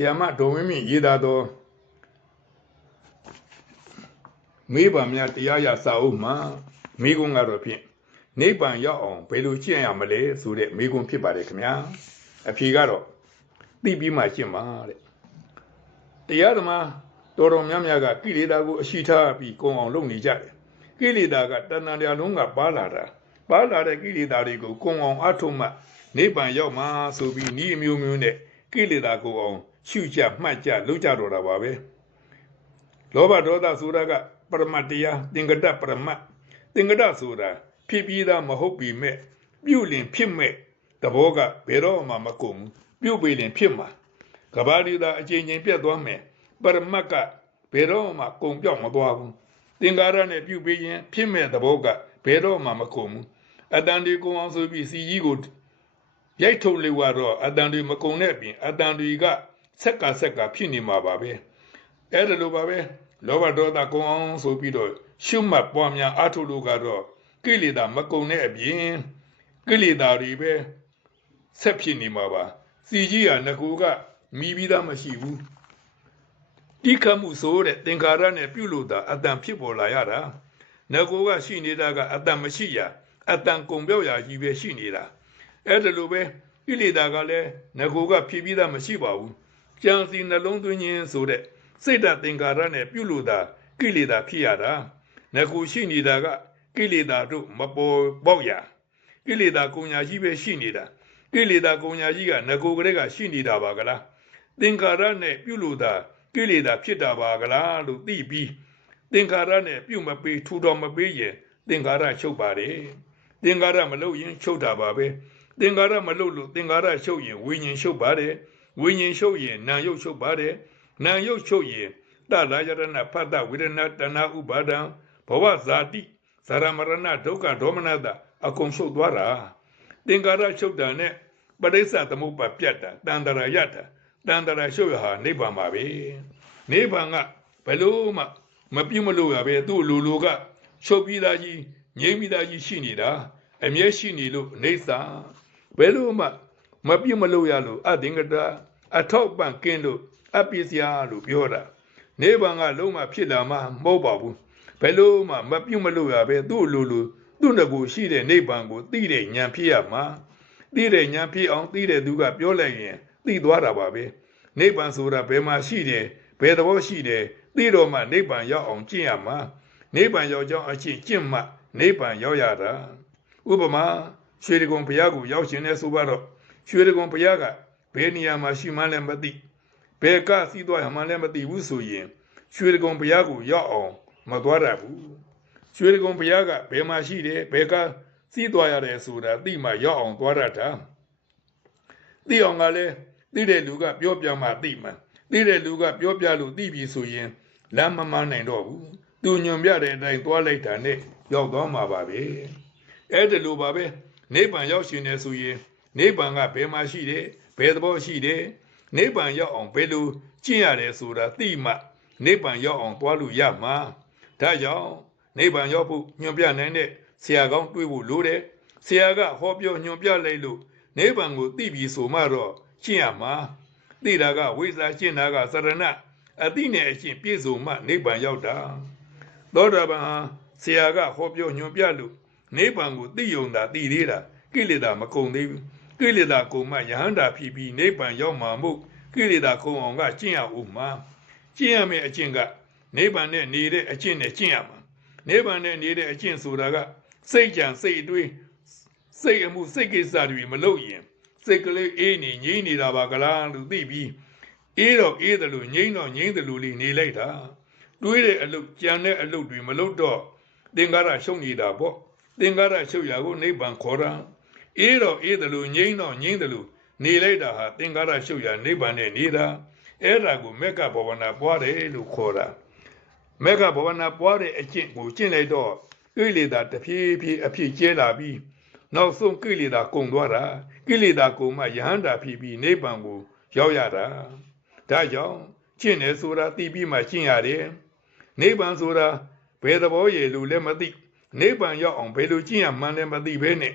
ဆီယမဒေါ်မင်းမြင့်ရေးသားသောမေးပါများတရားရစာအုပ်မှာမိကုံကတော့ဖြင့်နိဗ္ဗာန်ရောက်အောင်ဘယ်လိုကျင့်ရမလဲဆိုတဲ့မိကုံဖြစ်ပါတယ်ခင်ဗျာအဖြေကတော့သိပြီးမှကျင့်ပါတဲ့တရားသမားတော်တော်များများကကိလေသာကိုအရှိထားပြီးကုံအောင်လုပ်နေကြတယ်ကိလေသာကတဏ္ဍာတရားလုံးကပါလာတာပါလာတဲ့ကိလေသာတွေကိုကုံအောင်အထုံးမှနိဗ္ဗာန်ရောက်မှာဆိုပြီးဤအမျိုးမျိုးနဲ့ကိလေသာကိုအောင် ရှုကြမှတ်ကြလုပ်ကြတော့တာပါပဲလောဘဒေါသဆိုတာကပရမတ်တရားသင်္ကတပရမတ်သင်္ကတဆိုတာဖြစ်ပြီးသားမဟုတ်ပြီမဲ့ပြုလင်ဖြစ်မဲ့သဘောကဘယ်တော့မှမကုန်ပြုတ်ပေလင်ဖြစ်မှာကဘာဒီသာအချိန်ချင်းပြတ်သွားမယ်ပရမတ်ကဘယ်တော့မှကုန်ပြောက်မသွားဘူးသင်္ကာရနဲ့ပြုတ်ပေးရင်ဖြစ်မဲ့သဘောကဘယ်တော့မှမကုန်ဘူးအတန်ဒီကုံအောင်ဆိုပြီးစီကြီးကိုရိုက်ထုတ်လေတော့အတန်တွေမကုံတဲ့ပြင်အတန်တွေက ဆက်ကဆက်ကဖြစ်နေမှာပါပဲအဲ့ဒါလိုပါပဲလောဘဒေါသကုံအောင်ဆိုပြီးတော့ရှုမှတ်ပွားများအထုလို့ကတော့ကိလေသာမကုံတဲ့အပြင်ကိလေသာတွေပဲဆက်ဖြစ်နေမှာပါစီကြီးကငကူကမိပြီးသားမရှိဘူးတိခမှုဆိုတဲ့သင်္ခါရနဲ့ပြုလို့တာအတန်ဖြစ်ပေါ်လာရတာငကူကရှိနေတာကအတန်မရှိရအတန်ကုံပြောက်ရာကြီးပဲရှိနေတာအဲ့ဒါလိုပဲကိလေသာကလည်းငကူကဖြစ်ပြီးသားမရှိပါဘူး ကြံစီနှလုံးသွင်းခြင်းဆိုတဲ့စိတ်ဓာတ်သင်္ကာရနဲ့ပြုလို့တာကိလေသာဖြစ်ရတာငကူရှိနေတာကကိလေသာတို့မပေါ်ပေါက်ရာကိလေသာကုံညာကြီးပဲရှိနေတာကိလေသာကုံညာကြီးကငကိုကလေးကရှိနေတာပါကလားသင်္ခါရနဲ့ပြုလို့တာကိလေသာဖြစ်တာပါကလားလို့သိပြီးသင်္ခါရနဲ့ပြုမပေးထူတော်မပေးရင်သင်္ခါရချုပ်ပါတယ်သင်္ခါရမလုပ်ရင်ချုပ်တာပါပဲသင်္ခါရမလုပ်လို့သင်္ခါရချုပ်ရင်ဝိညာဉ်ချုပ်ပါတယ် ဝိညာဉ်ချုပ်ရင်နာယုတ်ချုပ်ပါတယ်နာယုတ်ချုပ်ရင်တလာယရဏဖတ်တဝေဒနာတဏှဥပါဒံဘဝဇာတိဇာရမရဏဒုက္ခဒေါမနတအကုန်ရှုပ်သွားတာသင်္ကာရရှုပ်တာနဲ့ပရိစ္ဆသမုပ္ပါပြတ်တာတန်တရာယတာတန်တရာရှုပ်ရဟာနိဗ္ဗာန်ပါပဲနိဗ္ဗာန်ကဘယ်လို့မှမပြုတ်မလို့ရပဲသူ့လူလူကရှုပ်ပြီးသားကြီးငြိမ်းပြီးသားကြီးရှိနေတာအမြဲရှိနေလို့အိဋ္ဌာဘယ်လို့မှမပြုတ်မလို့ရလို့အသင်္ကတာ အထောက်ပံ့ကင်းလို့အပစ္စယလို့ပြောတာနိဗ္ဗာန်ကလုံးဝဖြစ်လာမှမဟုတ်ပါဘူးဘယ်လို့မှမပြုတ်မလို့ရပဲသူ့လူလူသူ့ငကိုရှိတဲ့နိဗ္ဗာန်ကိုသိတဲ့ဉာဏ်ဖြစ်ရမှာသိတဲ့ဉာဏ်ဖြစ်အောင်သိတဲ့သူကပြောလိုက်ရင်သိသွားတာပါပဲနိဗ္ဗာန်ဆိုတာဘယ်မှာရှိတယ်ဘယ်သဘောရှိတယ်သိတော့မှနိဗ္ဗာန်ရောက်အောင်ကျင့်ရမှာနိဗ္ဗာန်ရောက်ကြောင်းအချင်းကျင့်မှနိဗ္ဗာန်ရောက်ရတာဥပမာရွှေတကုံဘုရားကိုရောက်ရှင်တဲ့ဆိုတော့ရွှေတကုံဘုရားကဘ ယ်နေရာမှာရှိမှလည်းမသိဘယ်ကစီးသွားမှလည်းမသိဘူးဆိုရင်ရွှေတကုံဘုရားကိုရောက်အောင်မသွားရဘူးရွှေတကုံဘုရားကဘယ်မှာရှိတယ်ဘယ်ကစီးသွားရတယ်ဆိုတာသိမှရောက်အောင်သွားရတာသိအောင်ကလည်းသိတဲ့လူကပြောပြမှသိမှသိတဲ့လူကပြောပြလို့သိပြီဆိုရင်လမ်းမမနိုင်တော့ဘူးသူညွန်ပြတဲ့အတိုင်းသွားလိုက်တာနဲ့ရောက်သွားမှာပါပဲအဲ့ဒါလိုပါပဲနိဗ္ဗာန်ရောက်ရှင်နေဆိုရင်နိဗ္ဗာန်ကဘယ်မှာရှိတယ် ဘယ်သဘောရှိတယ်နိဗ္ဗာန်ရောက်အောင်ဘယ်လိုကျင့်ရတယ်ဆိုတာသိမှနိဗ္ဗာန်ရောက်အောင်သွားလို့ရမှာဒါကြောင့်နိဗ္ဗာန်ရောက်ဖို့ညွှန်ပြနိုင်တဲ့ဆရာကောင်းတွေးဖို့လိုတယ်ဆရာကဟောပြောညွှန်ပြလိုက်လို့နိဗ္ဗာန်ကိုသိပြီဆိုမှတော့ရှင်းရမှာသိတာကဝိဇ္ဇာရှင်းတာကသရဏအတိနဲ့အရှင်းပြည့်စုံမှနိဗ္ဗာန်ရောက်တာသောတာပန်ဟာဆရာကဟောပြောညွှန်ပြလို့နိဗ္ဗာန်ကိုသိယုံတာသိသေးတာကိလေသာမကုန်သေးဘူး ကိလေသာကုန်မှယဟန္တာဖြစ်ပြီးနိဗ္ဗာန်ရောက်မှာမို့ကိလေသာကုန်အောင်ကကျင့်ရဦးမှာကျင့်ရမယ့်အကျင့်ကနိဗ္ဗာန်နဲ့နေတဲ့အကျင့်နဲ့ကျင့်ရမှာနိဗ္ဗာန်နဲ့နေတဲ့အကျင့်ဆိုတာကစိတ်ကြံစိတ်အတွေးစိတ်အမှုစိတ်ကိစ္စတွေမလုပ်ရင်စိတ်ကလေးအေးနေငြိမ့်နေတာပါကလားလို့သိပြီးအေးတော့အေးတယ်လို့ငြိမ့်တော့ငြိမ့်တယ်လို့လေးနေလိုက်တာတွေးတဲ့အလုပ်ကြံတဲ့အလုပ်တွေမလုပ်တော့သင်္ကာရရှုံနေတာပေါ့သင်္ကာရရှုပ်ရာကိုနိဗ္ဗာန်ခေါ်တာ အေးတော့အေးတယ်လို့ငြိမ့်တော့ငြိမ့်တယ်လို့နေလိုက်တာဟာသင်္ကာရရှုပ်ရာနိဗ္ဗာန်နဲ့နေတာအဲ့ဒါကိုမက်ကဘဝနာပွားတယ်လို့ခေါ်တာမက်ကဘဝနာပွားတဲ့အကျင့်ကိုကျင့်လိုက်တော့ကိလေသာတဖြည်းဖြည်းအဖြစ်ကျဲလာပြီးနောက်ဆုံးကိလေသာကုန်သွားတာကိလေသာကုန်မှယဟန္တာဖြစ်ပြီးနိဗ္ဗာန်ကိုရောက်ရတာဒါကြောင့်ကျင့်တယ်ဆိုတာသိပြီးမှကျင့်ရတယ်နိဗ္ဗာန်ဆိုတာဘယ်သဘောရည်လို့လည်းမသိနိဗ္ဗာန်ရောက်အောင်ဘယ်လိုကျင့်ရမှန်းလည်းမသိဘဲနဲ့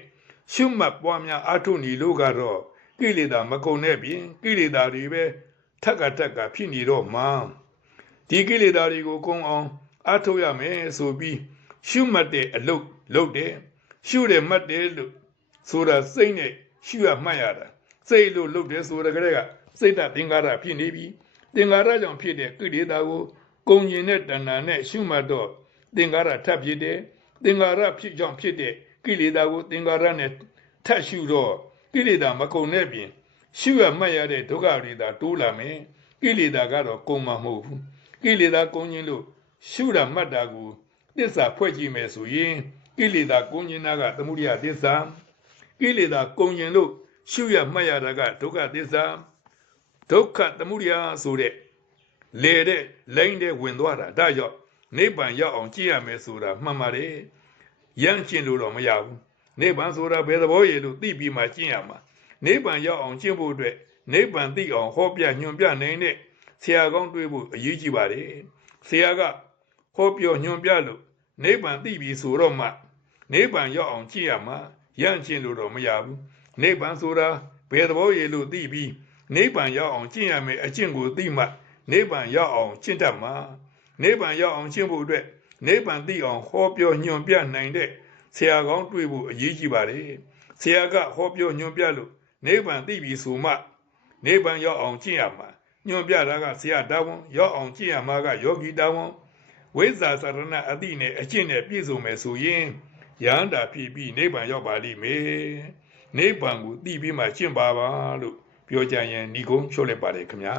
ရှုမှတ်ပွားများအထုနေလို့ကတော့ကိလေသာမကုန်တဲ့ပြင်ကိလေသာတွေပဲထက်ကထက်ကဖြစ်နေတော့မှဒီကိလေသာတွေကိုကုံအောင်အထုတ်ရမယ်ဆိုပြီးရှုမှတ်တဲ့အလုပ်လုပ်တယ်ရှုတယ်မှတ်တယ်လို့ဆိုတာစိတ်နဲ့ရှုရမှတ်ရတာစိတ်လို့လုပ်တယ်ဆိုတာကလေးကစိတ်တသင်္ကာရဖြစ်နေပြီသင်္ကာရကြောင့်ဖြစ်တဲ့ကိလေသာကိုကုံကျင်တဲ့တဏ္ဍာနဲ့ရှုမှတ်တော့သင်္ကာရထပ်ဖြစ်တယ်သင်္ကာရဖြစ်ကြောင့်ဖြစ်တဲ့ ကိလေသာကိုသင်္ကာရနဲ့ထပ်ရှုတော့ကိလေသာမကုန်တဲ့ပြင်ရှုရမှတ်ရတဲ့ဒုက္ခတွေသာတိုးလာမယ်ကိလေသာကတော့ကုန်မှာမဟုတ်ဘူးကိလေသာကုန်ခြင်းလို့ရှုတာမှတ်တာကိုသစ္စာဖွဲ့ကြည့်မယ်ဆိုရင်ကိလေသာကုန်ခြင်းနာကသမုဒိယသစ္စာကိလေသာကုန်ခြင်းလို့ရှုရမှတ်ရတာကဒုက္ခသစ္စာဒုက္ခသမုဒိယဆိုတဲ့လေတဲ့လိမ့်တဲ့ဝင်သွားတာဒါကြောင့်နိဗ္ဗာန်ရောက်အောင်ကြည့်ရမယ်ဆိုတာမှန်ပါတယ် ရမ်းကျင်လို့တော့မရဘူးနိဗ္ဗာန်ဆိုတာဘယ်သဘောရည်လို့သိပြီးမှကျင့်ရမှာနိဗ္ဗာန်ရောက်အောင်ကျင့်ဖို့အတွက်နိဗ္ဗာန်သိအောင်ဟောပြညွှန်ပြနိုင်တဲ့ဆရာကောင်းတွေ့ဖို့အရေးကြီးပါတယ်ဆရာကဟောပြောညွှန်ပြလို့နိဗ္ဗာန်သိပြီဆိုတော့မှနိဗ္ဗာန်ရောက်အောင်ကျင့်ရမှာရန့်ကျင့်လို့တော့မရဘူးနိဗ္ဗာန်ဆိုတာဘယ်သဘောရည်လို့သိပြီးနိဗ္ဗာန်ရောက်အောင်ကျင့်ရမယ်အကျင့်ကိုသိမှနိဗ္ဗာန်ရောက်အောင်ကျင့်တတ်မှာနိဗ္ဗာန်ရောက်အောင်ကျင့်ဖို့အတွက် နိဗ္ဗာန်သိအောင်ဟောပြောညွှန်ပြနိုင်တဲ့ဆရာကောင်းတွေ့ဖို့အရေးကြီးပါတယ်ဆရာကဟောပြောညွှန်ပြလို့နိဗ္ဗာန်သိပြီဆိုမှနိဗ္ဗာန်ရောက်အောင်ကျင့်ရမှာညွန်ပြတာကဆရာတာဝန်ရောက်အောင်ကျင့်ရမှာကယောဂီတာဝန်ဝိဇ္ဇာစရဏအတိနဲ့အကျင့်နဲ့ပြည့်စုံမယ်ဆိုရင်ယန္တာဖြစ်ပြီးနိဗ္ဗာန်ရောက်ပါလိမ့်မယ်နိဗ္ဗာန်ကိုသိပြီးမှကျင့်ပါပါလို့ပြောကြရင်ဏီကုံချောလိုက်ပါတယ်ခင်ဗျာ